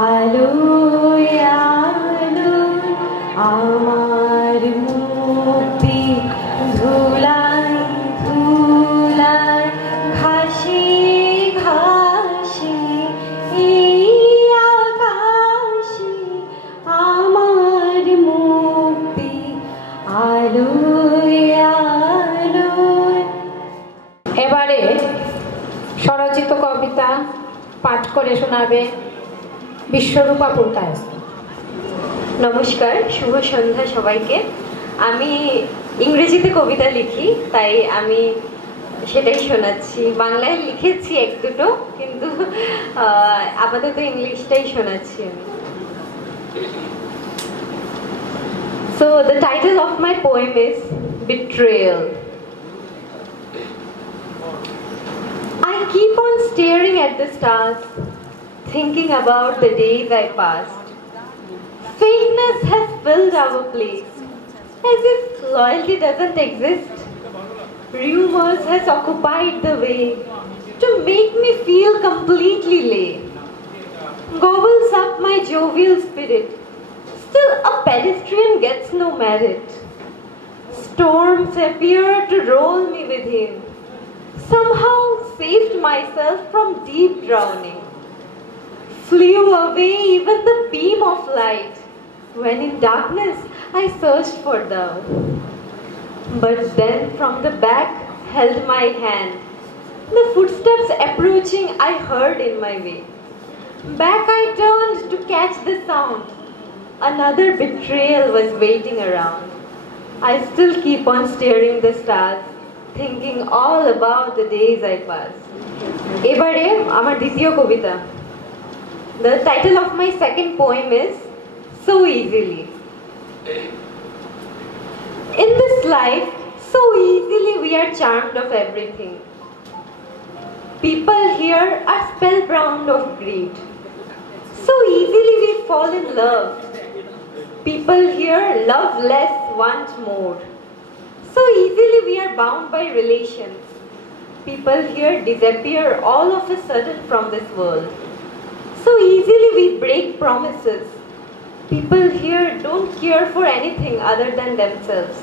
আলোয় আলোয় আমার মুক্তি ধুলায় ধুলায় ঘাসে ঘাসে এই আকাশে আমার মুক্তি আলোয় আলোয়। এবারে স্বরচিত কবিতা পাঠ করে শোনাবে বিশ্বরূপা পুরকায়স্থ। নমস্কার, শুভ সন্ধ্যা সবাইকে। আমি ইংরেজিতে কবিতা লিখি, তাই আমি সেটাই শোনাচ্ছি। বাংলায় লিখেছি এক দুটো, কিন্তু আপাতত ইংলিশটাই শোনাচ্ছি আমি। So the title of my poem is Betrayal. I keep on staring at the stars, thinking about the days I passed. Fakeness has filled our place, as if loyalty doesn't exist. Rumors has occupied the way to make me feel completely lame. Gobbles up my jovial spirit, still a pedestrian gets no merit. Storms appear to roll me with him, somehow saved myself from deep drowning. Flew away even the beam of light, when in darkness I searched for thou. But then from the back held my hand, the footsteps approaching I heard in my way. Back I turned to catch the sound. Another betrayal was waiting around. I still keep on staring the stars, thinking all about the days I passed. এবারে আমার দ্বিতীয় কবিতা। The title of my second poem is So Easily. In this life, so easily we are charmed of everything. People here are spellbound of greed. So easily we fall in love. People here love less, want more. So easily we are bound by relations. People here disappear all of a sudden from this world. So easily we break promises. People here don't care for anything other than themselves.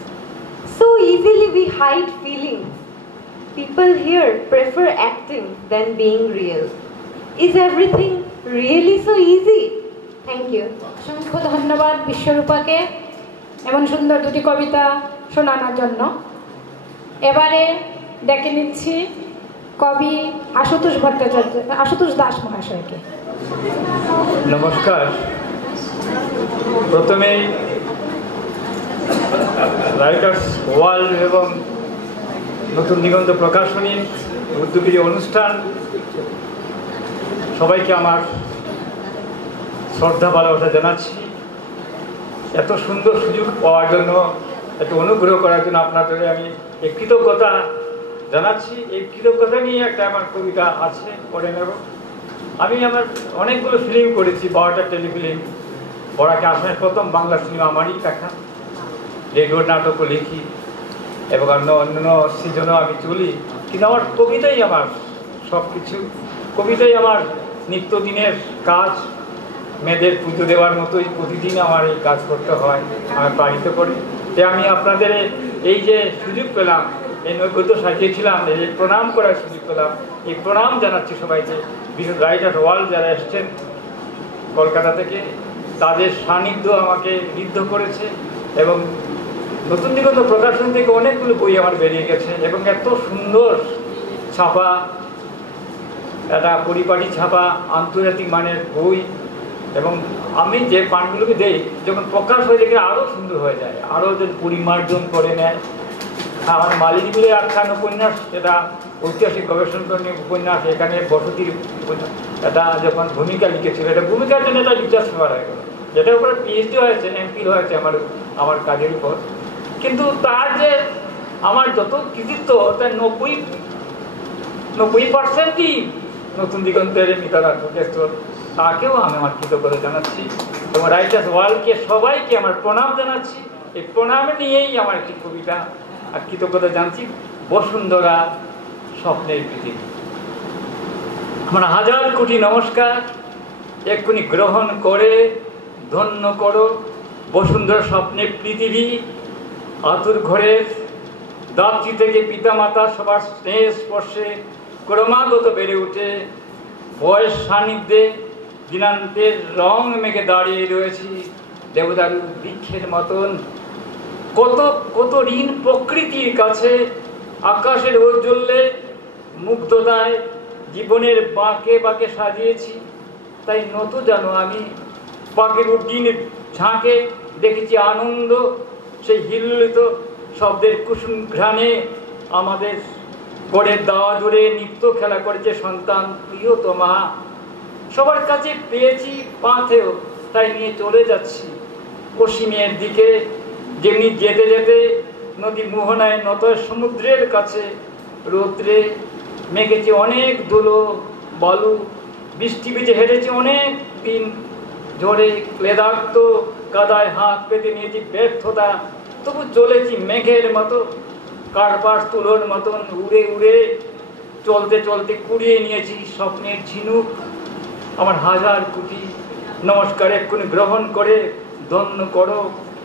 So easily we hide feelings. People here prefer acting than being real. Is everything really so easy? Thank you. অসংখ্য ধন্যবাদ বিশ্বরূপাকে এমন সুন্দর দুটি কবিতা শোনানোর জন্য। এবারে ডেকে নিচ্ছি কবি আশুতোষ দাস মহাশয়কে। নমস্কার। প্রথমেই রাইটার্স ওয়ার্ল্ড এবং নতুন দিগন্ত প্রকাশনীর উদ্যোগী অনুষ্ঠান, সবাইকে আমার শ্রদ্ধা ভালোবাসা জানাচ্ছি। এত সুন্দর সুযোগ পাওয়ার জন্য, একটু অনুগ্রহ করার জন্য আপনাদের আমি এই কৃতজ্ঞতা জানাচ্ছি। এই কৃতজ্ঞতা নিয়ে একটা আমার কবিতা আছে, পড়ে নেব। আমি আমার অনেকগুলো ফিল্ম করেছি, 12টা টেলিফিল্ম। পড়াকে আসামের প্রথম বাংলা সিনেমা আমারই দেখা। রেডিওর নাটকও লিখি এবং অন্য সিজনও আমি চলি। কিন্তু আমার কবিতাই আমার সব কিছু। কবিতাই আমার নিত্যদিনের কাজ। মেয়েদের পুজো দেওয়ার মতোই প্রতিদিন আমার এই কাজ করতে হয়, আমি পালিত করি। যে আমি আপনাদের এই যে সুযোগ পেলাম, এই নৈবেদ্য সাজিয়েছিলাম, এই প্রণাম করার সুযোগ পেলাম, এই প্রণাম জানাচ্ছি সবাইকে। বিশেষ রাইটার ওয়ার্ল্ড যারা এসছেন কলকাতা থেকে, তাদের সান্নিধ্য আমাকে ঋদ্ধ করেছে। এবং নতুন দিগন্ত প্রকাশন থেকে অনেকগুলো বই আমার বেরিয়ে গেছে এবং এত সুন্দর ছাপা, একটা পরিপাটি ছাপা, আন্তর্জাতিক মানের বই। এবং আমি যে পাঠগুলোকে দেই, যখন প্রকাশ হয়ে যায় আরও সুন্দর হয়ে যায়, আরও যেন পরিমার্জন করে নেয়। আমার মালিনী বলে আখ্যান উপন্যাস, যেটা ঐতিহাসিক গবেষণা উপন্যাস, এখানে বসতির উপন্যাস, এটা যখন ভূমিকা লিখেছিল, এটা ভূমিকার জন্য এটা রিচার্জ পেপার হয়ে গেল, যেটার উপরে পিএইচডি হয়েছে, এমফিল হয়েছে আমার কাজের উপর। কিন্তু তার যে আমার যত কৃতিত্ব, তার 90%ই নতুন দিগন্তের মিতারা প্রফেসর, তাকেও আমি আমার কৃতজ্ঞতা জানাচ্ছি। এবং রাইটার্স ওয়ার্ল্ডকে সবাইকে আমার প্রণাম জানাচ্ছি। এই প্রণাম নিয়েই আমার একটি কবিতা আর কৃতজ্ঞতা জানাচ্ছি। বসুন্ধরা স্বপ্নের পৃথিবী। আমার হাজার কোটি নমস্কার। এক্ষুনি গ্রহণ করে ধন্য করো বসুন্ধরা স্বপ্নের পৃথিবী। আতুর ঘরের দাত্রী থেকে পিতামাতা সবার স্নেহ স্পর্শে ক্রমাগত বেড়ে উঠে বয়স সান্নিধ্যে দিনান্তের রং মেঘে দাঁড়িয়ে রয়েছি দেবদারু বৃক্ষের মতন। কত কত ঋণ প্রকৃতির কাছে, আকাশের ঔজ্জ্বল্যে মুগ্ধতায় জীবনের বাঁকে বাঁকে সাজিয়েছি। তাই নত জানো আমি পাখির উড্ডিনের ঝাঁকে দেখেছি আনন্দ, সেই হিল্লিত শব্দের কুসুম ঘ্রাণে আমাদের গড়ের দাওয়া জুড়ে নৃত্য খেলা করেছে সন্তান প্রিয়তমা। সবার কাছে পেয়েছি পাথেও, তাই নিয়ে চলে যাচ্ছি পশ্চিমের দিকে। যেমনি যেতে যেতে নদী মোহনায় নত সমুদ্রের কাছে রৌদ্রে মেঘেছে অনেক ধুলো বালু, বৃষ্টি ভিজে হেঁটেছি অনেক দিন, ঝড়ে ক্লেদাক্ত কাদায় হাত পেতে নিয়েছি ব্যর্থতা, তবু চলেছি মেঘের মতো কার্পাস তুলোর মতন উড়ে উড়ে চলতে চলতে কুড়িয়ে নিয়েছি স্বপ্নের ঝিনুক। আমার হাজার কোটি নমস্কার এক্ষুনি গ্রহণ করে ধন্য করো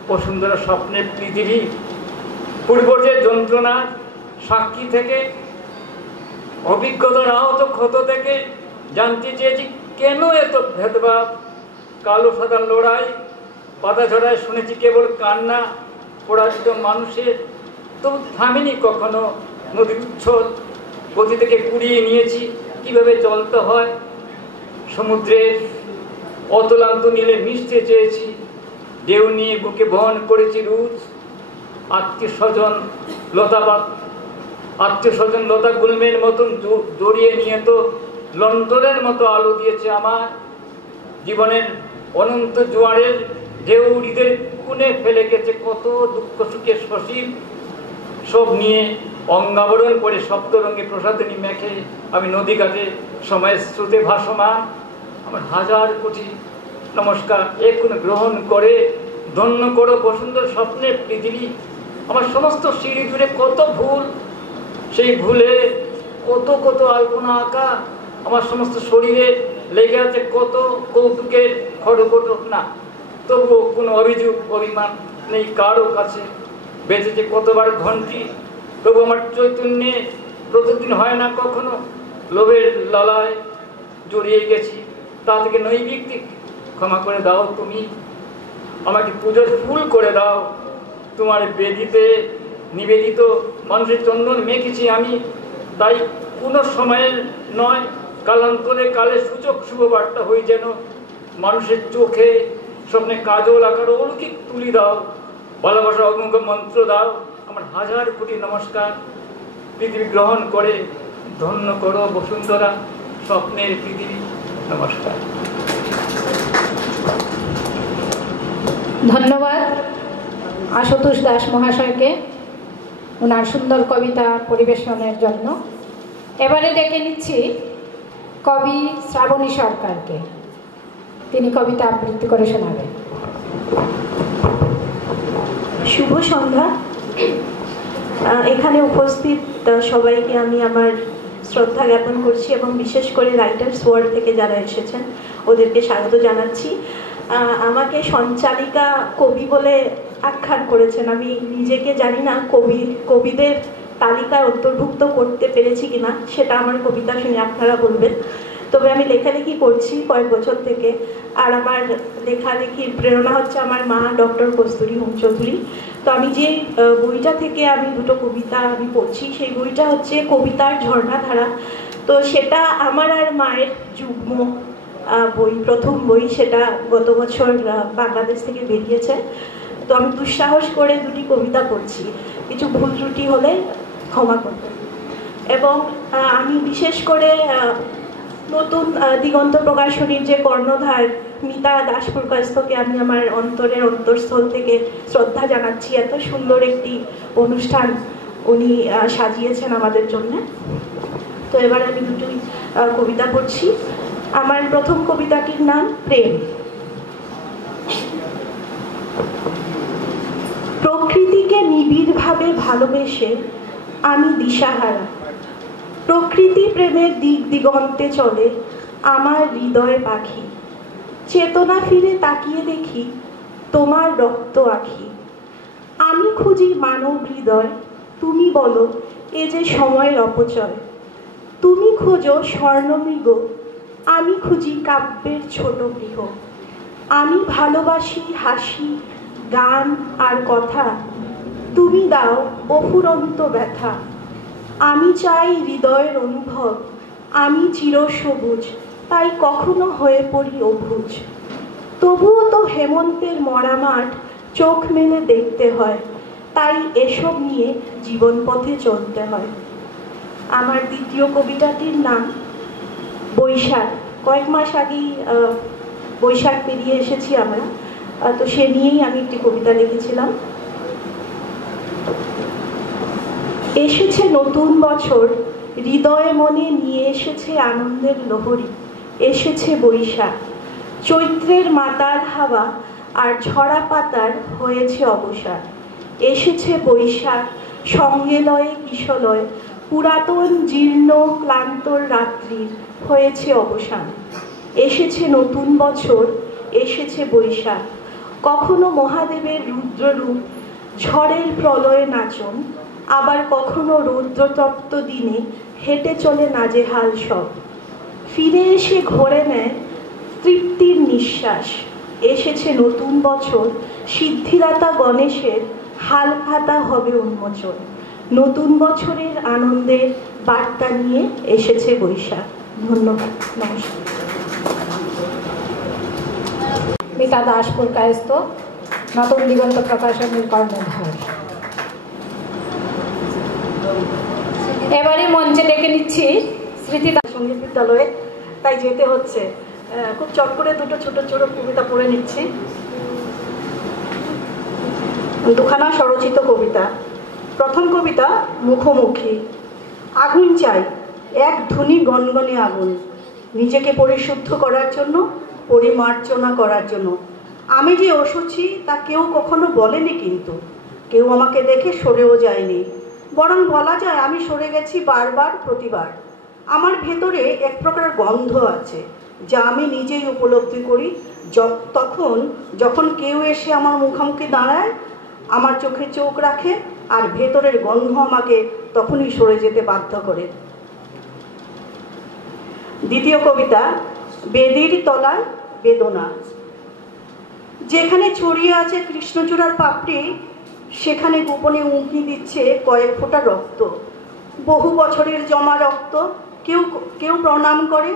বসুন্ধরা স্বপ্নের পৃথিবী। পূর্বজের যন্ত্রণার সাক্ষী থেকে, অভিজ্ঞতার আহত ক্ষত থেকে জানতে চেয়েছি কেন এত ভেদভাব, কালো সাদা লড়াই, পাতা ঝরায় শুনেছি কেবল কান্না পরাজিত মানুষের। তবু থামেনি কখনো নদীর উচ্ছল গতি থেকে কুড়িয়ে নিয়েছি কিভাবে চলতে হয়। সমুদ্রের অতলান্ত নীলে মিশতে চেয়েছি, ঢেউ নিয়ে বুকে বহন করেছি রুজ। আত্মীয় স্বজন লতা গুলমের মতন জড়িয়ে নিয়ে তো লন্ডনের মতো আলো দিয়েছে আমার জীবনের অনন্ত জোয়ারের ঢেউ হৃদের কোণে ফেলে গেছে কত দুঃখ সুখের সসীম। সব নিয়ে অঙ্গাবরণ করে সপ্তরঙ্গে প্রসাদিনী মেখে আমি নদী ঘাটে সময়ের স্রোতে ভাসমান। আমার হাজার কোটি নমস্কার এক্ষুনি গ্রহণ করে ধন্য করো বসুন্ধরা স্বপ্নের পৃথিবী। আমার সমস্ত সিঁড়ি জুড়ে কত ভুল, সেই ভুলে কত কত আলপনা আঁকা। আমার সমস্ত শরীরে লেগে আছে কত কৌতুকের খড়খড় না, তবুও কোনো অভিযোগ অভিমান নেই কারো কাছে। বেঁচেছে কতবার ঘন্টি, তবু আমার চৈতন্যে প্রতিদিন হয় না কখনো। লোভের লালায় জড়িয়ে গেছি, তা থেকে নৈমিত্তিক ক্ষমা করে দাও তুমি। আমাকে পুজোর ফুল করে দাও, তোমার বেদিতে নিবেদিত মানুষের চন্দন মেখেছি আমি। তাই কোনো সময়ের নয়, কালান্তরে কালে সূচক শুভবার্তা হই যেন মানুষের চোখে স্বপ্নে কাজল আকার অলৌকিক তুলি দাও, ভালোবাসা অমুখ মন্ত্র দাও। আমার হাজার কোটি নমস্কার পৃথিবী গ্রহণ করে ধন্য করো বসুন্ধরা স্বপ্নের পৃথিবী। নমস্কার। ধন্যবাদ আশুতোষ দাস মহাশয়কে ওনার সুন্দর কবিতা পরিবেশনের জন্য। এবারে ডেকে নিচ্ছি কবি শ্রাবণী সরকারকে, তিনি কবিতা আবৃত্তি করে শোনাবেন। শুভ সন্ধ্যা। এখানে উপস্থিত সবাইকে আমি আমার শ্রদ্ধা জ্ঞাপন করছি এবং বিশেষ করে রাইটার্স ওয়ার্ল্ড থেকে যারা এসেছেন ওদেরকে স্বাগত জানাচ্ছি। আমাকে সঞ্চালিকা কবি বলে আখ্যান করেছেন। আমি নিজেকে জানি না কবিদের তালিকায় অন্তর্ভুক্ত করতে পেরেছি কিনা, সেটা আমার কবিতা শুনে আপনারা বলবেন। তবে আমি লেখালেখি করছি কয়েক বছর থেকে, আর আমার লেখালেখির প্রেরণা হচ্ছে আমার মা ডক্টর কস্তুরী হোম চৌধুরী। তো আমি যে বইটা থেকে আমি দুটো কবিতা আমি পড়ছি, সেই বইটা হচ্ছে কবিতার ঝর্ণাধারা। তো সেটা আমার আর মায়ের যুগ্ম বই, প্রথম বই। সেটা গত বছর বাংলাদেশ থেকে বেরিয়েছে। তো আমি দুঃসাহস করে দুটি কবিতা পড়ছি, কিছু ভুল ত্রুটি হলে ক্ষমা করবেন। এবং আমি বিশেষ করে নতুন দিগন্ত প্রকাশনীর যে কর্ণধার মিতা দাস প্রকাশকে আমি আমার অন্তরের অন্তঃস্থল থেকে শ্রদ্ধা জানাচ্ছি। এত সুন্দর একটি অনুষ্ঠান উনি সাজিয়েছেন আমাদের জন্য। তো এবার আমি দুটোই কবিতা পড়ছি। আমার প্রথম কবিতাটির নাম প্রেম। প্রকৃতিকে নিবিড়ভাবে ভালোবেসে আমি দিশাহারা। প্রকৃতি প্রেমের দিক দিগন্তে চলে আমার হৃদয় পাখি। চেতনা ফিরে তাকিয়ে দেখি তোমার রক্ত আঁখি। আমি খুঁজি মানব হৃদয়, তুমি বলো এ যে সময়ের অপচয়। তুমি খোঁজো স্বর্ণমৃগ, আমি খুঁজি কাব্যের ছোট গৃহ। আমি ভালোবাসি হাসি, গান আর কথা, তুমি দাও অফুরন্ত ব্যথা। আমি চাই হৃদয়ের অনুভব, আমি চিরসবুজ, তাই কখনো হয়ে পড়ি অবুঝ। তবুও তো হেমন্তের মরা মাঠ চোখ মেলে দেখতে হয়, তাই এসব নিয়ে জীবন পথে চলতে হয়। আমার দ্বিতীয় কবিতাটির নাম বৈশাখ। কয়েক মাস আগেই বৈশাখ পেরিয়ে এসেছি আমরা, তো সে নিয়েই আমি একটি কবিতা লিখেছিলাম। এসেছে নতুন বছর, হৃদয়ে মনে নিয়ে এসেছে আনন্দের লহরী। এসেছে বৈশাখ, চৈত্রের মাতাল হাওয়া আর ঝরা পাতার হয়েছে অবসান। এসেছে বৈশাখ, সঙ্গে লয়ে কিশলয়, পুরাতন জীর্ণ ক্লান্তর রাত্রির হয়েছে অবসান। এসেছে নতুন বছর, এসেছে বৈশাখ, কখনো মহাদেবের রুদ্ররূপ, ঝড়ের প্রলয়ে নাচন, আবার কখনো রৌদ্রতপ্ত দিনে হেঁটে চলে নাজেহাল সব। ফিরে এসে ঘোরে নেয় তৃপ্তির নিঃশ্বাস। এসেছে নতুন বছর, সিদ্ধিদাতা গণেশের হাল খাতা হবে উন্মোচন। নতুন বছরের আনন্দের বার্তা নিয়ে এসেছে বৈশাখ। ধন্যবাদ, নমস্কার। মিতা দাসপুর কায়স্থ, নতুন দিগন্ত প্রকাশনীর কর্ণধার। এবারে মঞ্চে ডেকে নিচ্ছি স্মৃতি সঙ্গীত বিদ্যালয়ে, তাই যেতে হচ্ছে। খুব চট করে দুটো ছোট ছোট কবিতা পড়ে নিচ্ছি। দুখানা স্বরচিত কবিতা। প্রথম কবিতা মুখোমুখি। আগুন চাই, এক ধুনি গনগনে আগুন, নিজেকে পরিশুদ্ধ করার জন্য, পরিমার্জনা করার জন্য। আমি যে অসুচি তা কেউ কখনো বলেনি, কিন্তু কেউ আমাকে দেখে সরেও যায়নি। বরং বলা যায় আমি সরে গেছি বারবার, প্রতিবার। আমার ভেতরে এক প্রকার গন্ধ আছে, যা আমি নিজেই উপলব্ধি করি যখন কেউ এসে আমার মুখোমুখি দাঁড়ায়, আমার চোখে চোখ রাখে, আর ভেতরের গন্ধ আমাকে তখনই সরে যেতে বাধ্য করে। দ্বিতীয় কবিতা বেদির তলায় বেদনা। যেখানে ছড়িয়ে আছে কৃষ্ণচূড়ার পাপড়ি, সেখানে গোপনে উঁকি দিচ্ছে কয়েক ফোঁটা রক্ত। বহু বছরের জমা রক্ত। কেউ কেউ প্রণাম করে,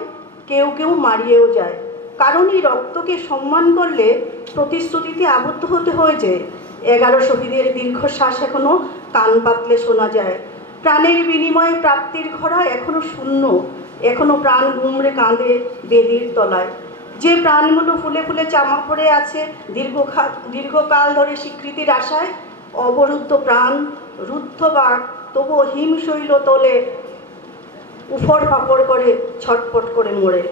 কেউ কেউ মারিয়েও যায়। কারণ এই রক্তকে সম্মান করলে প্রতিশ্রুতিতে আবদ্ধ হতে হয় যে 11 শহীদের দীর্ঘশ্বাস এখনো কান পাতলে শোনা যায়। প্রাণের বিনিময়ে প্রাপ্তির ঘোড়া এখনো শূন্য, এখনো প্রাণ গুমড়ে কাঁদে বেদির তলায়। যে প্রাণগুলো ফুলে ফুলে চামা পড়ে আছে দীর্ঘকাল ধরে স্বীকৃতির আশায়, অবরুদ্ধ প্রাণ, রুদ্ধ বাক, তবুও হিমশৈল তোলে উফর ফাপড় করে, ছটপট করে মরে।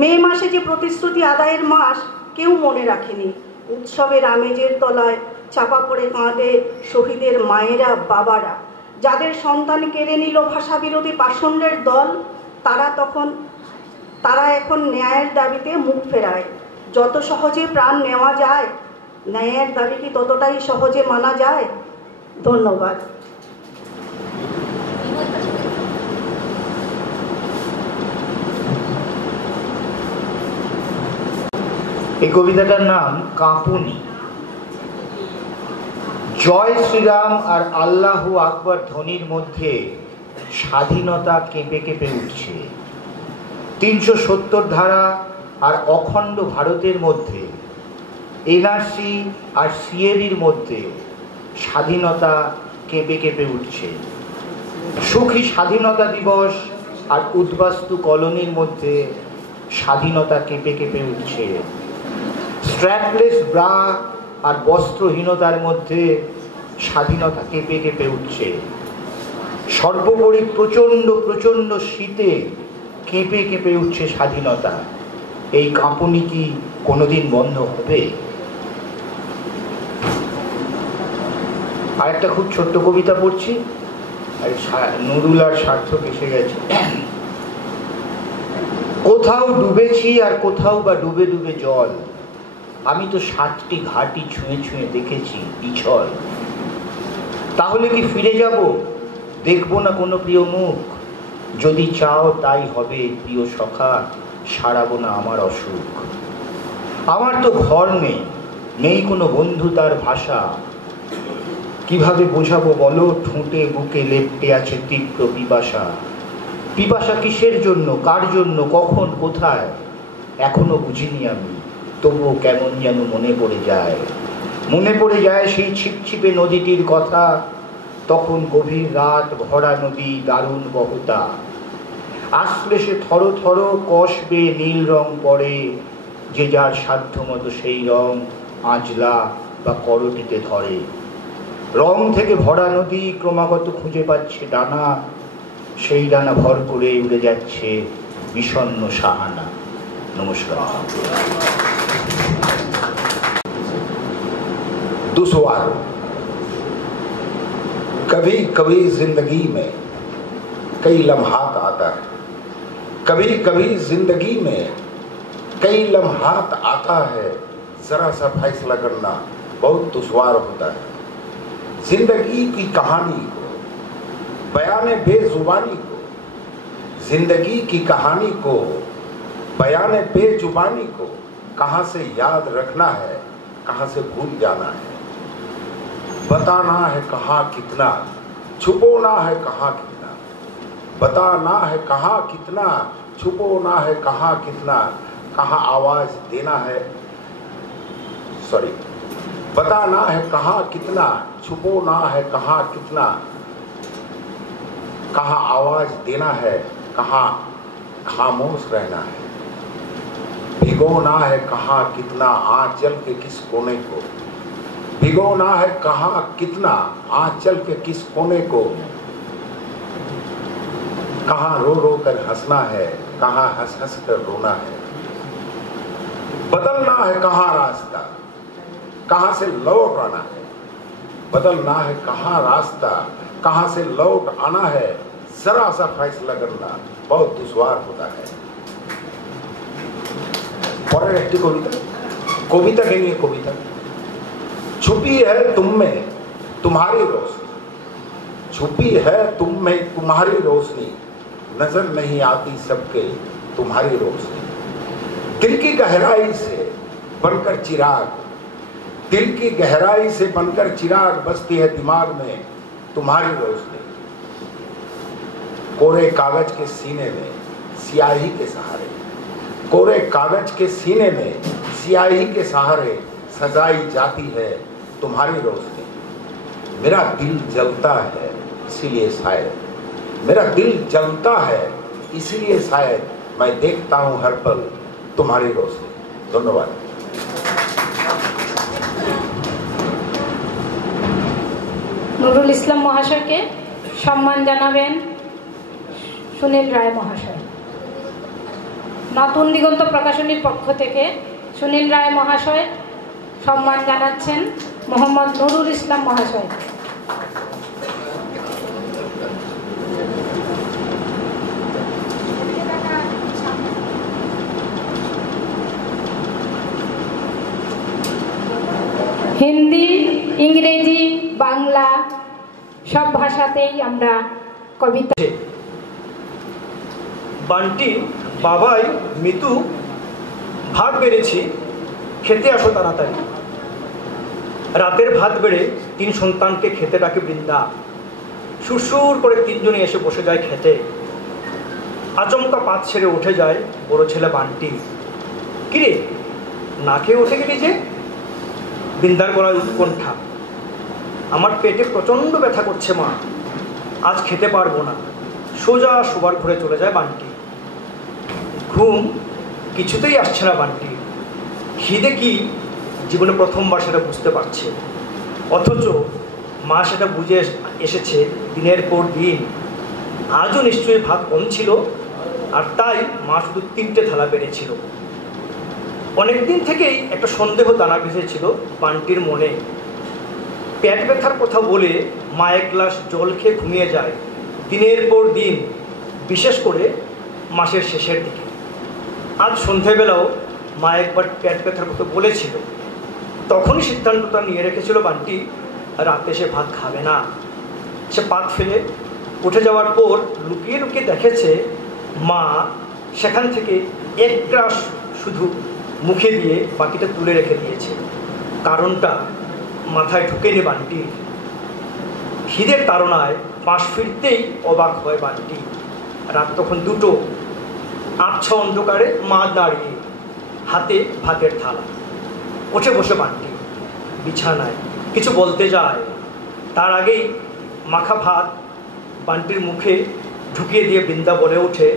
মে মাসে যে প্রতিশ্রুতি আদায়ের মাস, কেউ মনে রাখেনি। উৎসবের আমেজের তলায় চাপা পড়ে কাঁদে শহীদের মায়েরা, বাবারা। যাদের সন্তান কেড়ে নিল ভাষা বিরোধী পাষণ্ডের দল, তারা এখন ন্যায়ের দাবিতে মুখ ফেরায়। যত সহজে প্রাণ নেওয়া যায়, ন্যায়ের দাবি কি ততটাই সহজে মানা যায়? ধন্যবাদ। এই কবিতাটার নাম কাঁপুনি। জয় শ্রীরাম আর আল্লাহু আকবার ধ্বনির মধ্যে স্বাধীনতা কেঁপে কেঁপে উঠছে। 370 ধারা আর অখণ্ড ভারতের মধ্যে, এনআরসি আর সিএবির মধ্যে স্বাধীনতা কেঁপে কেঁপে উঠছে। সুখী স্বাধীনতা দিবস আর উদ্বাস্তু কলোনির মধ্যে স্বাধীনতা কেঁপে কেঁপে উঠছে। স্ট্র্যাপলেস ব্রা আর বস্ত্রহীনতার মধ্যে স্বাধীনতা কেঁপে কেঁপে উঠছে। সর্বোপরি প্রচণ্ড প্রচণ্ড শীতে কেঁপে কেঁপে উঠছে স্বাধীনতা। এই কাঁপুনি কি কোনোদিন বন্ধ হবে? আর একটা খুব ছোট্ট কবিতা পড়ছি, নুরুল আর সার্থক এসে গেছে। কোথাও ডুবেছি আর কোথাও বা ডুবে ডুবে জল। আমি তো 7টি ঘাটি ছুঁয়ে ছুঁয়ে দেখেছি পিছল। তাহলে কি ফিরে যাব? দেখব না কোনো প্রিয় মুখ? যদি চাও তাই হবে প্রিয় সখা, সারাবো না আমার অসুখ। আমার তো ঘর নেই, নেই কোনো বন্ধু তার ভাষা। কিভাবে বোঝাবো বলো, ঠোঁটে বুকে লেপ্টে আছে তীব্র পিপাসা। পিপাসা কিসের জন্য, কার জন্য, কখন, কোথায় এখনো বুঝিনি আমি। তবুও কেমন যেন মনে পড়ে যায়, মনে পড়ে যায় সেই ছিপছিপে নদীটির কথা। তখন গভীর রাত, ভরা নদী, দারুণ বহতা। আসলে সে থর থর কষবে, নীল রং পড়ে। যে যার সাধ্য মতো সেই রং আঁচলা বা করটিতে ধরে। রং থেকে ভরা নদী ক্রমাগত খুঁজে পাচ্ছে ডানা। সেই ডানা ভর করে উড়ে যাচ্ছে বিষণ্ণ সাহানা। নমস্কার। दुश्वार कभी कभी जिंदगी में कई लम्हात आता है, कभी कभी जिंदगी में कई लम्हात आता है। जरा सा फैसला करना बहुत दुश्वार होता है। जिंदगी की कहानी को, बयाने बेजुबानी को, जिंदगी की कहानी को, बयाने बेजुबानी को कहाँ से याद रखना है, कहाँ से भूल जाना है। बताना है कहाँ कितना, छुपोना है कहाँ कितना। बताना है कहाँ कितना, छुपोना है कहाँ कितना। कहाँ आवाज देना है, सॉरी, बताना है कहाँ कितना, छुपोना है कहाँ कितना। कहाँ आवाज देना है, कहाँ खामोश रहना है। भिगोना है कहाँ कितना, आंचल के किस कोने को। भिगोना है कहाँ कितना, आंचल के किस कोने को। कहाँ रो रो कर हंसना है, कहाँ हंस हंस कर रोना है। बदलना है कहाँ रास्ता, कहाँ से लौट आना है। बदलना है कहाँ रास्ता, कहाँ से लौट आना है। जरा सा फैसला करना बहुत दुश्वार होता है। পরের একটি কবিতা, কবিতাকে নিয়ে কবিতা। छुपी है तुम में तुम्हारी रोशनी, छुपी है तुम में तुम्हारी रोशनी। नजर नहीं आती सबके तुम्हारी रोशनी। दिल की गहराई से बनकर चिराग, दिल की गहराई से बनकर चिराग बसती है दिमाग में तुम्हारी रोशनी। कोरे कागज के सीने में स्याही के सहारे, कोरे कागज के सीने में स्याही के सहारे सजाई जाती है तुम्हारी रोशनी। मेरा दिल जलता है इसीलिए शायद, मेरा दिल जलता है इसीलिए शायद मैं देखता हूँ हर पल तुम्हारी रोशनी। धन्यवाद। নুরুল ইসলাম মহাশয়কে সম্মান জানাবেন সুনীল রায় মহাশয়। নতুন দিগন্ত প্রকাশনীর পক্ষ থেকে সুনীল রায় মহাশয় সম্মান জানাচ্ছেন মোহাম্মদ নুরুল ইসলাম মহাশয়। হিন্দি, ইংরেজি, বাংলা সব ভাষাতেই আমরা কবিতা। বান্টি, বাবাই, মিতু, ভাত বেড়েছি, খেতে আসো তাড়াতাড়ি। রাতের ভাত বেড়ে 3 সন্তানকে খেতে ডাকে বৃন্দা। সুরসুর করে 3 জনে এসে বসে যায় খেতে। আচমকা পাত ছেড়ে উঠে যায় বড় ছেলে বান্টি। কিরে, না খেয়ে উঠে গেলি যে? বৃন্দার গলায় উৎকণ্ঠা। আমার পেটে প্রচণ্ড ব্যথা করছে মা, আজ খেতে পারবো না। সোজা শোবার ঘরে চলে যায় বান্টি। ঘুম কিছুতেই আসছে না বান্টি। খিদে কি জীবনে প্রথমবার সেটা বুঝতে পারছে, অথচ মা সেটা বুঝে এসেছে দিনের পর দিন। আজও নিশ্চয়ই ভাত কম ছিল, আর তাই মা শুধু 3টে থালা বেড়েছিল। অনেকদিন থেকেই একটা সন্দেহ দানা ভেসেছিল বান্টির মনে। পেট ব্যথার কথা বলে মা 1 গ্লাস জল খেয়ে ঘুমিয়ে যায় দিনের পর দিন, বিশেষ করে মাসের শেষের দিকে। আজ সন্ধেবেলাও মা একবার পেট ব্যথার কথা বলেছিল। তখনই সিদ্ধান্তটা নিয়ে রেখেছিল বান্টি রাতে সে ভাত খাবে না। সে পাক ফেলে উঠে যাওয়ার পর লুকিয়ে লুকিয়ে দেখেছে মা সেখান থেকে এক গ্রাস শুধু মুখে দিয়ে বাকিটা তুলে রেখে দিয়েছে। কারণটা মাথায় ঢুকেনি বান্টি। খিদের তাড়নায় পাশ ফিরতেই অবাক হয় বান্টি। রাত তখন 2টো। আবছা অন্ধকারে মা দাঁড়িয়ে, হাতে ভাতের থালা। উঠে বসে বান্টি বিছানায়, কিছু বলতে যায়। তার আগেই মাখা ভাত বান্টির মুখে ঢুকিয়ে দিয়ে বৃন্দা বলে ওঠে,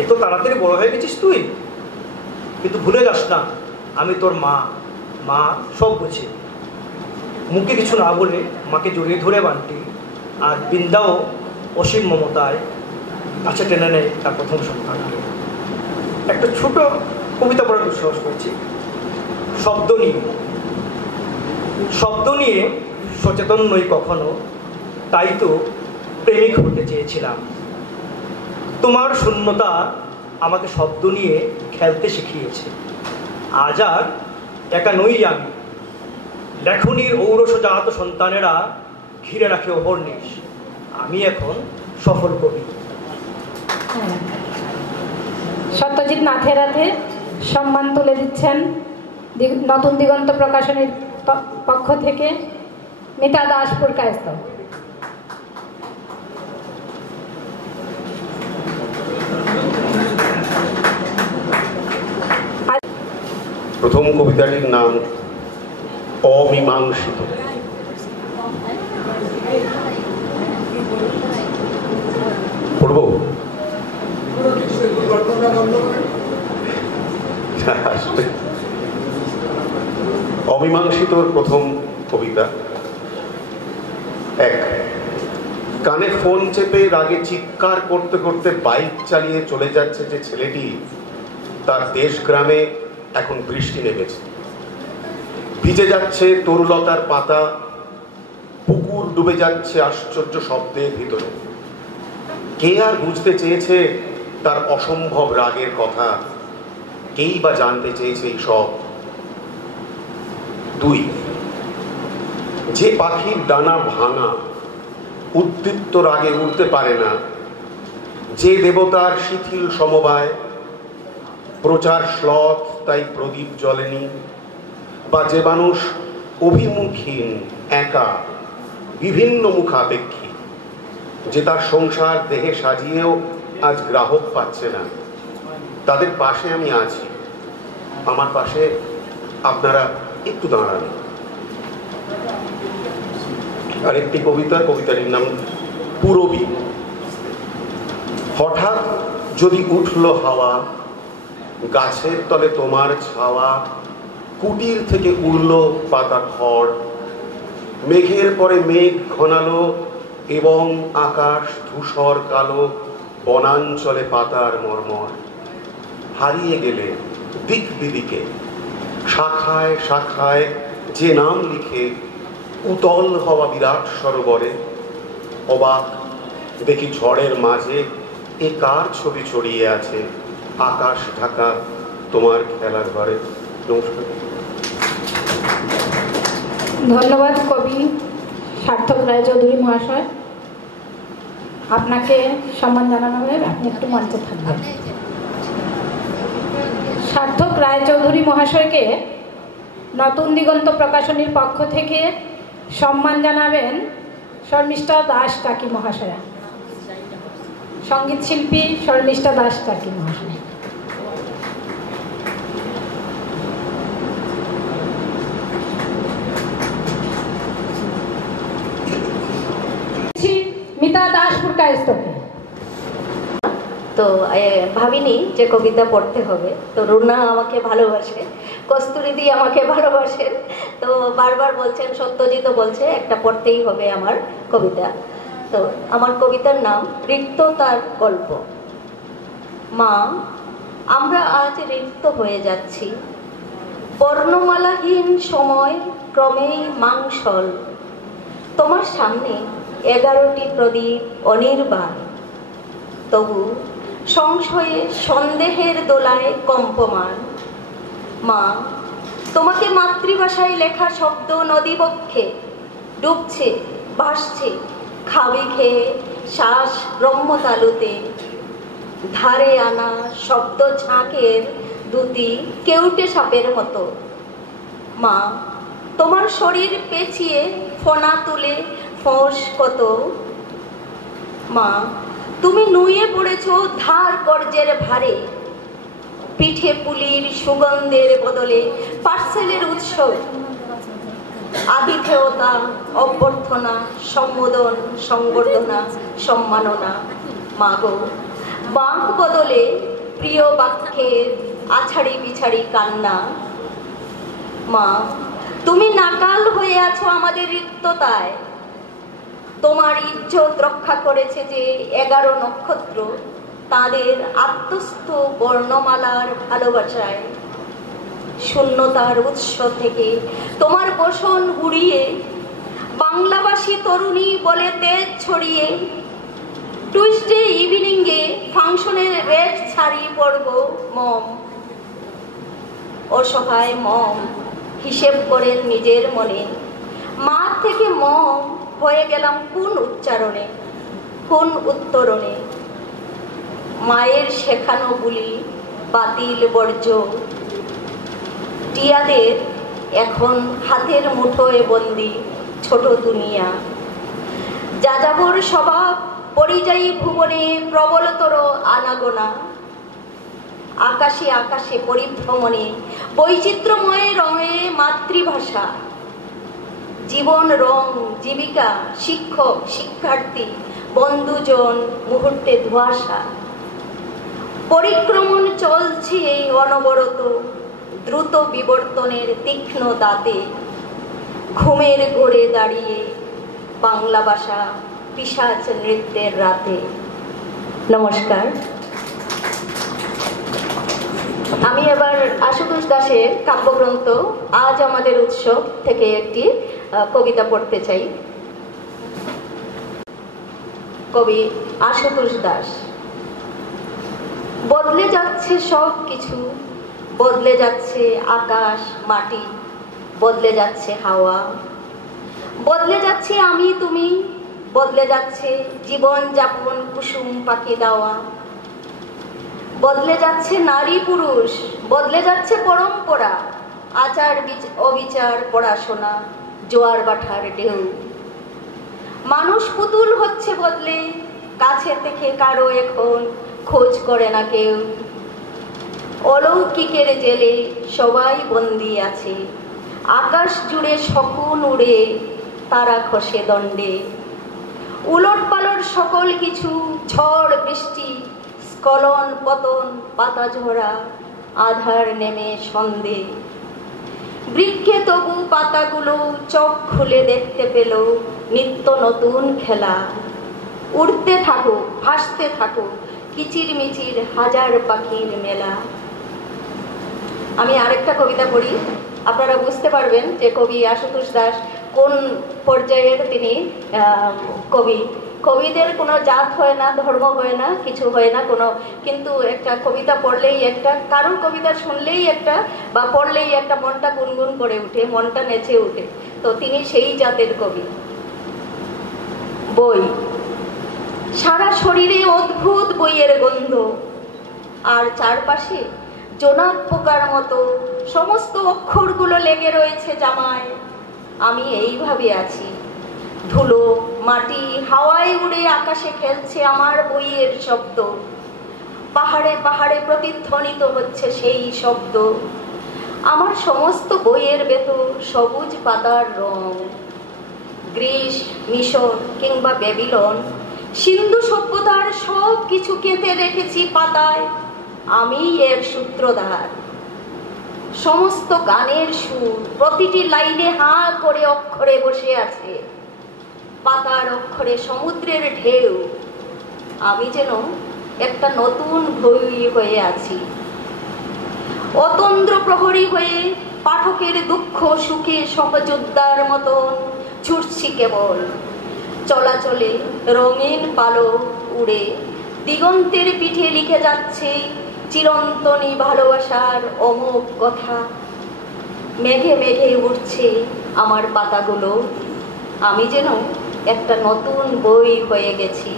এত তাড়াতাড়ি বড় হয়ে গেছিস তুই, কিন্তু ভুলে যাস না আমি তোর মা, মা সব বুঝি। মুখে কিছু না বলে মাকে জড়িয়ে ধরে বান্টি, আর বৃন্দাও অসীম মমতায় কাছে টেনে নেয় তার প্রথম সন্তানকে। একটা ছোট কবিতা পড়ার দুঃসাহস করেছি। শব্দ নিয়ে সচেতন নই কখনো, তাই তো প্রেমিক হতে চেয়েছিলাম। তোমার শূন্যতা আমাকে শব্দ নিয়ে খেলতে শিখিয়েছে। আজ আর একা নই আমি, লেখনীর ঔরসজাত সন্তানেরা ঘিরে রাখে অহর্নিশ। আমি এখন সফল কবি। সত্যজিৎ নাথের হাতে সম্মান তুলে দিচ্ছেন নতুন দিগন্ত প্রকাশনীর পক্ষ থেকে মিতা দাস পুরকায়স্ত। প্রথম কবিতাটির নাম অমীমাংসিত। পড়ব? অমীমাংসিতর প্রথম কবিতা। 1। কানে ফোন চেপে রাগে চিৎকার করতে করতে বাইক চালিয়ে চলে যাচ্ছে যে ছেলেটি, তার দেশ গ্রামে এখন বৃষ্টি নেমেছে। ভিজে যাচ্ছে তরুলতার পাতা, পুকুর ডুবে যাচ্ছে আশ্চর্য শব্দের ভিতরে। কে আর বুঝতে চেয়েছে তার অসম্ভব রাগের কথা? কেই বা জানতে চেয়েছে এই সব? 2। যে পাখির ডানা ভাঙা, উদ্দীপ্ত রাগে উড়তে পারে না, যে দেবতার শিথিল সমবায়, প্রচার শ্লথ তাই প্রদীপ জ্বলেনি, বা যে মানুষ অভিমুখহীন, একা, বিভিন্ন মুখাপেক্ষী, যে তার সংসার দেহে সাজিয়েও আজ গ্রাহক পাচ্ছে না, তাদের পাশে আমি আছি। আমার পাশে আপনারা একটু দাঁড়ান। আরেকটি কবিতাটির নাম পুরবী। হঠাৎ যদি উঠল হাওয়া, গাছের তলে তোমার ছাওয়া, কুটির থেকে উড়ল পাতা খড়, মেঘের পরে মেঘ ঘনালো এবং আকাশ ধূসর কালো, বনাঞ্চলে পাতার মর্মর। হারিয়ে গেলে দিক বিদিকে, শাখায় শাখায় যে নাম লিখে উতল হওয়া বিরাট সরোবরে। অবাক দেখি ঝড়ের মাঝে এ কার ছবি ছড়িয়ে আছে, আকাশ ঢাকা তোমার খেলার ঘরে। নমস্কার। ধন্যবাদ কবি সার্থক রায়চৌধুরী মহাশয়। আপনাকে সম্মান জানানো হবে, আপনি একটু মঞ্চে থাকবেন। সার্থক রায়চৌধুরী মহাশয়কে নতুন দিগন্ত প্রকাশনীর পক্ষ থেকে সম্মান জানাবেন শর্মিষ্ঠা দাস কাকি মহাশয়া, সঙ্গীত শিল্পী শর্মিষ্ঠা দাস কাকি মহাশয়া। মিতা দাস পুরকায়স্তকে। তো ভাবিনি যে কবিতা পড়তে হবে। তো রুনা আমাকে ভালোবাসে, কস্তুরীদি আমাকে ভালোবাসেন, তো বারবার বলছেন, সত্যজিৎও বলছে একটা পড়তেই হবে আমার কবিতা। তো আমার কবিতার নাম রিক্ততার গল্প। মা, আমরা আজ রিক্ত হয়ে যাচ্ছি, বর্ণমালাহীন সময় ক্রমেই মাংসল। তোমার সামনে 11টি প্রদীপ অনির্বাণ, তবু সংশয়ে সন্দেহের দোলায় কম্পমান। মা, তোমাকে মাতৃভাষায় লেখা শব্দ নদীবক্ষে ডুবছে, ভাসছে, খাবি খেয়ে শ্বাস ব্রহ্মতালুতে। ধারে আনা শব্দ ঝাঁকের দুটি কেউটে সাপের মতো। মা, তোমার শরীর পেঁচিয়ে ফোনা তুলে ফোঁস কত। মা, তুমি নুয়ে পড়েছ ধার কর্জের ভারে। পিঠে পুলির সুগন্ধের বদলে পার্সেলের উৎসব। আতিথেয়তা, অভ্যর্থনা, সম্বোধন, সংবর্ধনা, সম্মাননা। মা গো, বাঁক বদলে প্রিয় বাক্যের আছাড়ি পিছাড়ি কান্না। মা, তুমি নাকাল হয়ে আছো আমাদের রিক্ততায়। তোমার ইজ্জত রক্ষা করেছে যে 11 নক্ষত্র তাদের আত্মস্থ বর্ণমালার ভালোবাসায়। শূন্যতার উৎস থেকে তোমার বসন উড়িয়ে বাংলাভাষী তরুণী বলে তেজ ছড়িয়ে টুইসডে ইভিনিংয়ে ফাংশনের রেট ছাড়িয়ে পড়ব মম। অসহায় মম হিসেব করেন নিজের মনে। মা থেকে মম হয়ে গেলাম কোন উচ্চারণে, কোন উত্তরণে। মায়ের শেখানো গুলি বাতিল বর্জ্য। টিয়াদের এখন হাতের মুঠোয় বন্দি ছোট দুনিয়া। যাযাবর স্বভাব পরিযায়ী ভুবনে প্রবলতর আনাগোনা। আকাশে আকাশে পরিভ্রমণে বৈচিত্র্যময় রঙে মাতৃভাষা। জীবন রং, জীবিকা, শিক্ষক, শিক্ষার্থী, বন্ধুজন, মুহূর্তে ধোঁয়াশা। পরিক্রমণ চলছে অনবরত দ্রুত বিবর্তনের তীক্ষ্ণ দাঁতে। ঘুমের ঘোরে দাঁড়িয়ে বাংলা ভাষা পিশাচ নৃত্যের রাতে। নমস্কার। আমি এবার আশুতোষ দাশের কাব্যগ্রন্থ আজ আমাদের উৎসব থেকে একটি কবিতা পড়তে চাই। কবি আশুতোষ দাস। বদলে যাচ্ছে সব কিছু, বদলে যাচ্ছে আকাশ মাটি, বদলে যাচ্ছে হাওয়া, বদলে যাচ্ছে আমি তুমি, বদলে যাচ্ছে জীবন যাপন কুসুম পাখি দেওয়া, বদলে যাচ্ছে নারী পুরুষ, বদলে যাচ্ছে পরম্পরা, আচার অবিচার, পড়াশোনা, জোয়ার বাঠার ঢেউ। মানুষ পুতুল হচ্ছে বদলে, কাছে থেকে কারো এখন খোঁজ করে না কেউ। অলৌকিকের জেলে সবাই বন্দি আছে, আকাশ জুড়ে শকুন উড়ে, তারা খসে দণ্ডে। উলট পালট সকল কিছু, ঝড় বৃষ্টি, স্খলন পতন, পাতা ঝরা, আধার নেমে সন্ধে। বৃক্ষে তবু পাতাগুলো চোখ খুলে দেখতে পেল নিত্য নতুন খেলা। উড়তে থাকো, ভাসতে থাকো, কিচির মিচির হাজার পাখির মেলা। আমি আরেকটা কবিতা পড়ি, আপনারা বুঝতে পারবেন যে কবি আশুতোষ দাস কোন পর্যায়ের তিনি কবি। কবিদের কোনো জাত হয় না, ধর্ম হয় না, কিছু হয় না কোনো, কিন্তু একটা কবিতা পড়লেই একটা, কারোর কবিতা শুনলেই একটা বা পড়লেই একটা মনটা গুনগুন করে উঠে, মনটা নেচে উঠে। তো তিনি সেই জাতের কবি। বই, সারা শরীরে অদ্ভুত বইয়ের গন্ধ, আর চারপাশে জোনাক পোকার মতো সমস্ত অক্ষরগুলো লেগে রয়েছে জামায়। আমি এইভাবে আছি, ধুলো মাটি হাওয়ায় উড়ে আকাশে খেলছে আমার বইয়ের শব্দ। পাহাড়ে পাহাড়ে প্রতিধ্বনিত হচ্ছে সেই শব্দ। আমার সমস্ত বইয়ের ভেতর সবুজ পাতার রং। গ্রিস, মিশর কিংবা বেবিলন, সিন্ধু সভ্যতার সব কিছু কেটে রেখেছি পাতায়, আমি এর সূত্রধার। সমস্ত গানের সুর প্রতিটি লাইনে হাঁ করে অক্ষরে বসে আছে, পাতার অক্ষরে সমুদ্রের ঢেউ। আমি যেন একটা নতুন বই হয়ে আছি, অতন্দ্র প্রহরী হয়ে পাঠকের দুঃখ সুখে সহযোদ্ধার মতন ছুটছি কেবল। চলাচলে রঙিন পালক উড়ে দিগন্তের পিঠে লিখে যাচ্ছে চিরন্তনী ভালোবাসার অমোঘ কথা। মেঘে মেঘে উঠছে আমার পাতাগুলো, আমি যেন একটা নতুন বই হয়ে গেছি।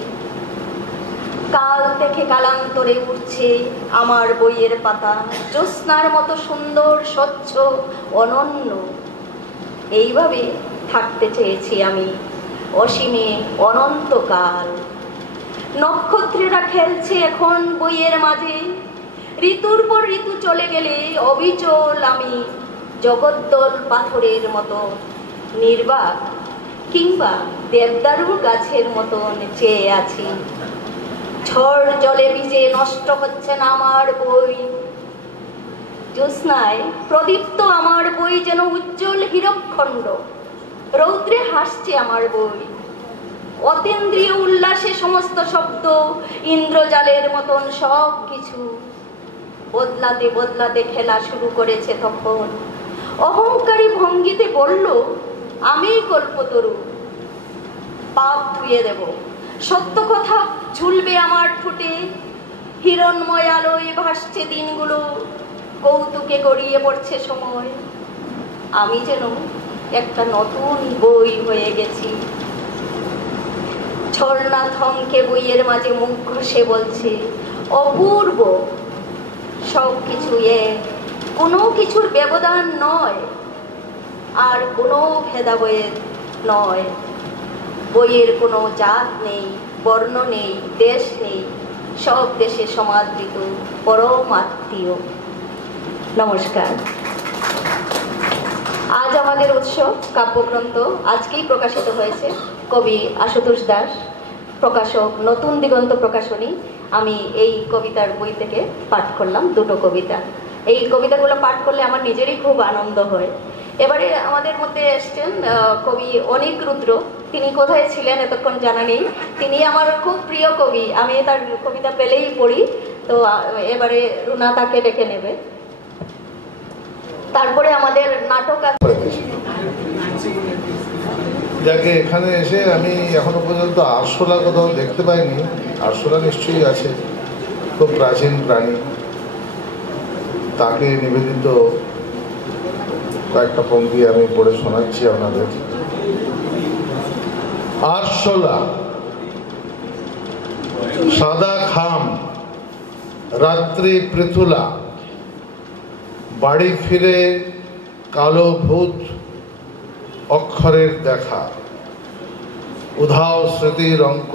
কাল থেকে কালান্তরে উঠছে আমার বইয়ের পাতা, জ্যোৎস্নার মতো সুন্দর, স্বচ্ছ, অনন্য। এইভাবে থাকতে চেয়েছি আমি অসীমে অনন্তকাল। নক্ষত্রেরা খেলছে এখন বইয়ের মাঝে, ঋতুর পর ঋতু চলে গেলে অবিচল আমি জগদ্দল পাথরের মতো নির্বাক কিংবা দেবদারু গাছের মতন চেয়ে আছি। ঝড় জলে ভিজে নষ্ট হচ্ছে না আমার বই, জ্যোৎস্নায় প্রদীপ্ত আমার বই যেন উজ্জ্বল হীরকখণ্ড। রৌদ্রে হাসছে আমার বই, অতীন্দ্রিয় উল্লাসে সমস্ত শব্দ ইন্দ্রজালের মতন সব কিছু বদলাতে বদলাতে খেলা শুরু করেছে। তখন অহংকারী ভঙ্গিতে বলল, আমি কল্পতরু, পাপ ধুয়ে দেব, সত্য কথা ঝুলবে আমার ঠোঁটে। হিরণময় আলোয় ভাসছে দিনগুলো, কৌতুকে গড়িয়ে পড়ছে সময়। আমি যেন একটা নতুন বই হয়ে গেছি। ঝর্ণা থমকে বইয়ের মাঝে মুখ ঘষে বলছে, অপূর্ব, সব কিছু এক, কোনো কিছুর ব্যবধান নয়, আর কোনো ভেদাভেদ নয়। বইয়ের কোনো জাত নেই, বর্ণ নেই, দেশ নেই, সব দেশে সমাদৃত পরম আত্মীয়। নমস্কার। আজ আমাদের উৎসব কাব্যগ্রন্থ আজকেই প্রকাশিত হয়েছে। কবি আশুতোষ দাস, প্রকাশক নতুন দিগন্ত প্রকাশনী। আমি এই কবিতার বই থেকে পাঠ করলাম দুটো কবিতা। এই কবিতাগুলো পাঠ করলে আমার নিজেরই খুব আনন্দ হয়। এবারে আমাদের মধ্যে এসছেন কবি অনিক রুদ্র। তিনি কোথায় ছিলেন এতক্ষণ জানা নেই। তিনি আমার খুব প্রিয় কবি, আমি তার কবিতা পেলেই পড়ি। তো এবারে রুনা তাকে ডেকে নেবে। তারপরে আমাদের নাটক আছে। যাকে এখানে এসে আমি এখনো পর্যন্ত আরশোলা কোথাও দেখতে পাইনি। আরশোলা নিশ্চয়ই আছে, খুব প্রাচীন প্রাণী। তাকে নিবেদিত কয়েকটা পঙ্ক্তি আমি পড়ে শোনাচ্ছি আপনাদের। আরশোলা। সাদা খাম, রাত্রি পৃথুলা, বাড়ি ফিরে কালো ভূত, অক্ষরের দেখা, উধাও স্মৃতির অঙ্ক,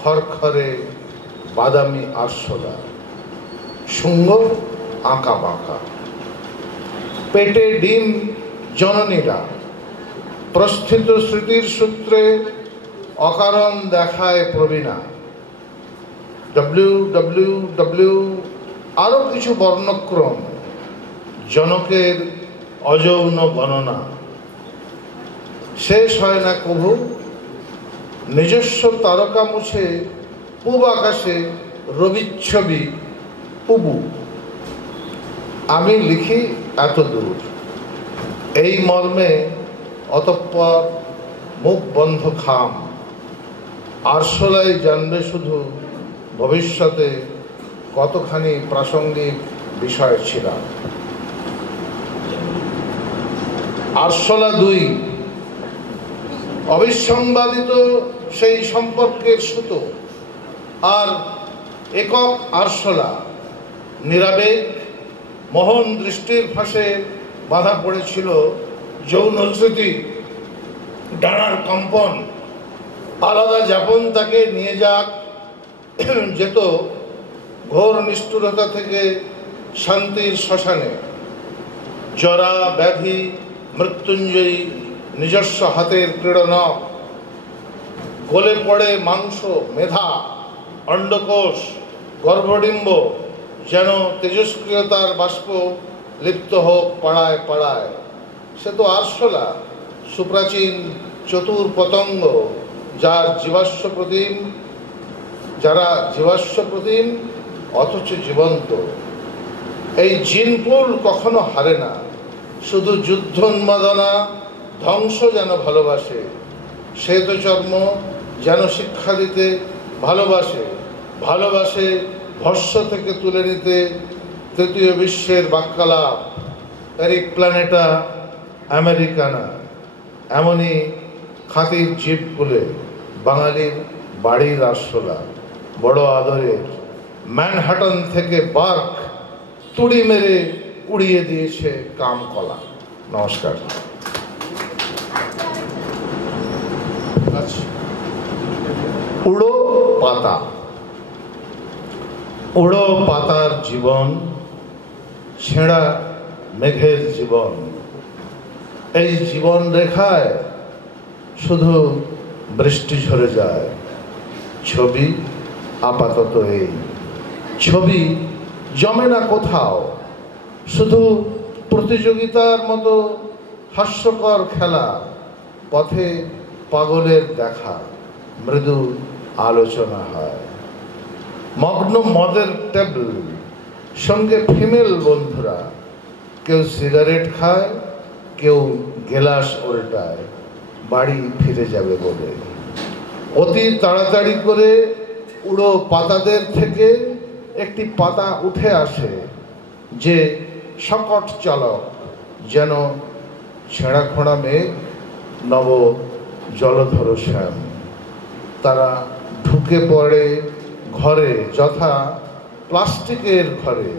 খরখরে বাদামি আরশোলা, শুঙ্গ আঁকা বাঁকা। পেটে ডিম জননীরা, প্রস্থিত স্মৃতির সূত্রে অকারণ দেখায় প্রবীণা। WWW আরো কিছু বর্ণক্রম, জনকের অযৌন গণনা। শেষ হয় না কভু, নিজস্ব তারকা মুছে পূব আকাশে রবিচ্ছবি পুবু। আমি লিখি এত দূর, এই মর্মে অতঃপর মুখ বন্ধ খাম। আরশোলাই জানবে শুধু ভবিষ্যতে কতখানি প্রাসঙ্গিক বিষয় ছিলাম। আরশোলা 2, অবিসংবাদিত সেই সম্পর্কের সুতো। আর একক আরশোলা, নিরাবেগ মোহন দৃষ্টির ফাঁসে বাধা পড়েছিল যৌন স্মৃতি, ডানার কম্পন। আলাদা যাপন তাকে নিয়ে যেত ঘোর নিষ্ঠুরতা থেকে শান্তির শ্মশানে। জরা ব্যাধি মৃত্যুঞ্জয়ী নিজস্ব হাতের ক্রীড়নক। গলে পড়ে মাংস, মেধা, অন্ডকোষ, গর্ভডিম্ব, যেন তেজস্ক্রিয়তার বাষ্প লিপ্ত হোক পাড়ায় পাড়ায়। সে তো আরশোলা, সুপ্রাচীন চতুর পতঙ্গ, যারা জীবাশ্ম প্রতিম অথচ জীবন্ত। এই জিনপুল কখনো হারে না, শুধু যুদ্ধ উন্মাদনা, ধ্বংস যেন ভালোবাসে। শ্বেতচর্ম যেন শিক্ষা দিতে ভালোবাসে, ভালোবাসে ভস্য থেকে তুলে নিতে তৃতীয় বিশ্বের বাক্যালাপ এরিক প্ল্যানেটা আমেরিকানা। এমনই খাতির জিপগুলো বাঙালির বাড়ির আরশোলা, বড় আদরের। ম্যানহাটন থেকে বার্ক তুড়ি মেরে উড়িয়ে দিয়েছে কামকলা। নমস্কার। উড়ো পাতা। উড়ো পাতার জীবন, ছেঁড়া মেঘের জীবন। এই জীবন রেখায় শুধু বৃষ্টি ঝরে যায়। ছবি আপাতত এই ছবি জমে না কোথাও, শুধু প্রতিযোগিতার মতো হাস্যকর খেলা, পথে পাগলের দেখা, মৃদু আলোচনা হয়। মগ্ন মদের টেবিল, সঙ্গে ফিমেল বন্ধুরা, কেউ সিগারেট খায়, কেউ গেলাস উল্টায় বাড়ি ফিরে যাবে বলে। অতি তাড়াতাড়ি করে উড়ো পাতাদের থেকে একটি পাতা উঠে আসে, যে শকট চালক, যেন ছেঁড়া খোঁড়া মেঘ, নব জলধর শ্যাম। তারা ঢুকে পড়ে ঘরে, যথা প্লাস্টিকের ঘরে।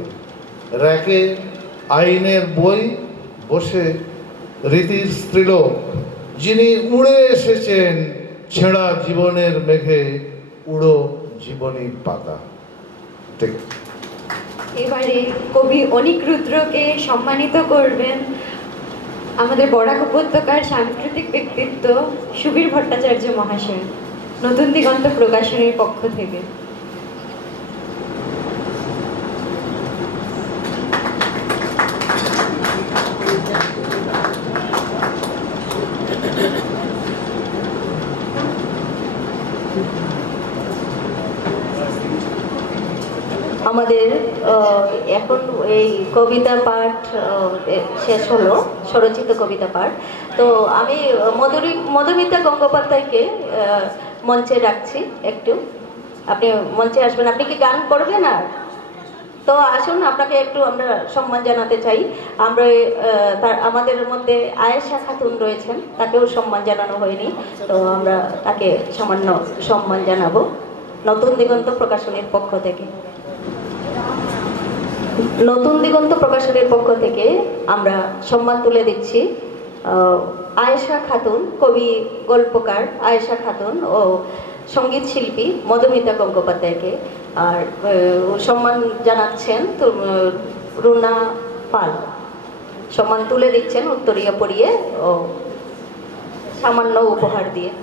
র্যাকে আইনের বই, বসে রীতির স্ত্রীলোক, যিনি উড়ে এসেছেন ছেঁড়া জীবনের মেঘে, উড়ো জীবনী পাতা। ঠিক। এবারে কবি অনিরুদ্ধকে সম্মানিত করবেন আমাদের বরাক উপত্যকার সাংস্কৃতিক ব্যক্তিত্ব সুবীর ভট্টাচার্য মহাশয়, নতুন দিগন্ত প্রকাশনীর পক্ষ থেকে। আমাদের এখন এই কবিতা পাঠ শেষ হলো, স্বরচিত কবিতা পাঠ। তো আমি মধুমিতা গঙ্গোপাধ্যায়কে মঞ্চে ডাকছি। একটু আপনি মঞ্চে আসবেন। আপনি কি গান করবেন? আর তো আসুন, আপনাকে একটু আমরা সম্মান জানাতে চাই। আমরা আমাদের মধ্যে আয়েশা খাতুন রয়েছেন, তাকেও সম্মান জানানো হয়নি, তো আমরা তাকে সামান্য সম্মান জানাবো নতুন দিগন্ত প্রকাশনীর পক্ষ থেকে। নতুন দিগন্ত প্রকাশনের পক্ষ থেকে আমরা সম্মান তুলে দিচ্ছি আয়েশা খাতুন, কবি গল্পকার আয়েশা খাতুন ও সঙ্গীত শিল্পী মধুমিতা গঙ্গোপাধ্যায়কে। আর সম্মান জানাচ্ছেন রুনা পাল, সম্মান তুলে দিচ্ছেন উত্তরীয় পরিয়ে ও সামান্য উপহার দিয়ে।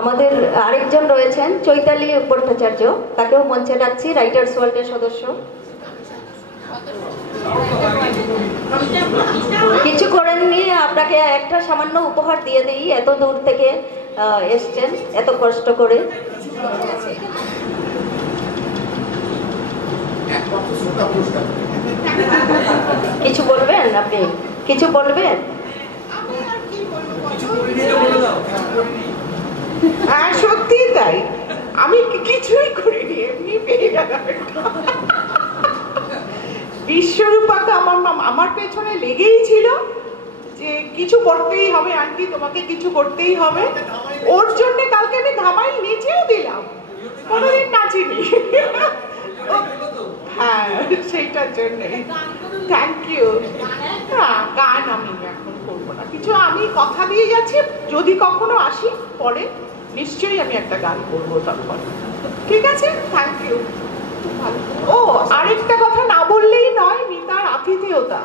আমাদের আরেকজন রয়েছেন চৈতালি ভট্টাচার্য, তাকেও মঞ্চে ডাকছি, রাইটার্স ওয়ার্ল্ডের সদস্য। কিছু করেননি, আপনাকে একটা সামান্য উপহার দিয়ে দিই, এত দূর থেকে এসছেন এত কষ্ট করে। কিছু বলবেন? আপনি কিছু বলবেন? হ্যাঁ, সত্যি তাই, আমি কিছুই করিনি, এমনি পেয়ে গেলাম। বিশ্বরূপা তো আমার পেছনে লেগেই ছিল যে কিছু করতেই হবে আন্টি, তোমাকে কিছু করতেই হবে। ওর জন্য কালকে আমি ধামাই নেচেও দিলাম, কোনোদিন নাচিনি। হ্যাঁ, সেইটার জন্যে থ্যাংক ইউ। গান আমি এখন করবো না কিছু, আমি কথা দিয়ে যাচ্ছি, যদি কখনো আসি পরে নিশ্চয়ই আমি একটা গান করবো তখন। ঠিক আছে, থ্যাংক ইউ। ও আরেকটা কথা না বললেই নয়, মিতার আতিথেয়তা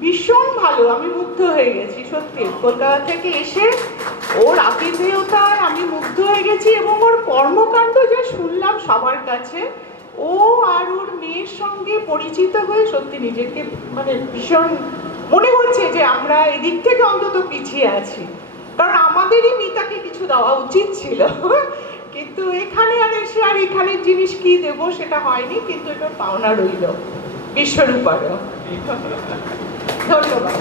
ভীষণ ভালো, আমি মুগ্ধ হয়ে গেছি সত্যি। কলকাতা থেকে এসে ওর আতিথেয়তায় আমি মুগ্ধ হয়ে গেছি, এবং ওর কর্মকাণ্ড যা শুনলাম সবার কাছে, ও আর ওর মেয়ের সঙ্গে পরিচিত হয়ে সত্যি নিজেকে মানে ভীষণ মনে হচ্ছে যে আমরা এদিক থেকে অন্তত পিছিয়ে আছি, কারণ আমাদেরই মিতাকে কিছু দেওয়া উচিত ছিল, কিন্তু এখানে আর এসে আর এখানের জিনিস কি দেবো সেটা হয়নি, কিন্তু এটা পাওনা রইল বিশ্বরূপারও। ধন্যবাদ।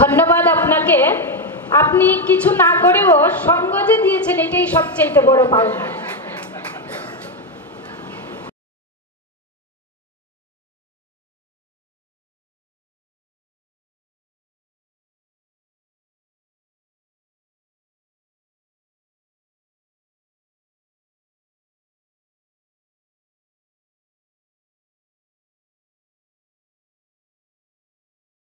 ধন্যবাদ আপনাকে। আপনি কিছু না করেও সঙ্গ যে দিয়েছেন এটাই সবচেয়ে বড় পাওনা।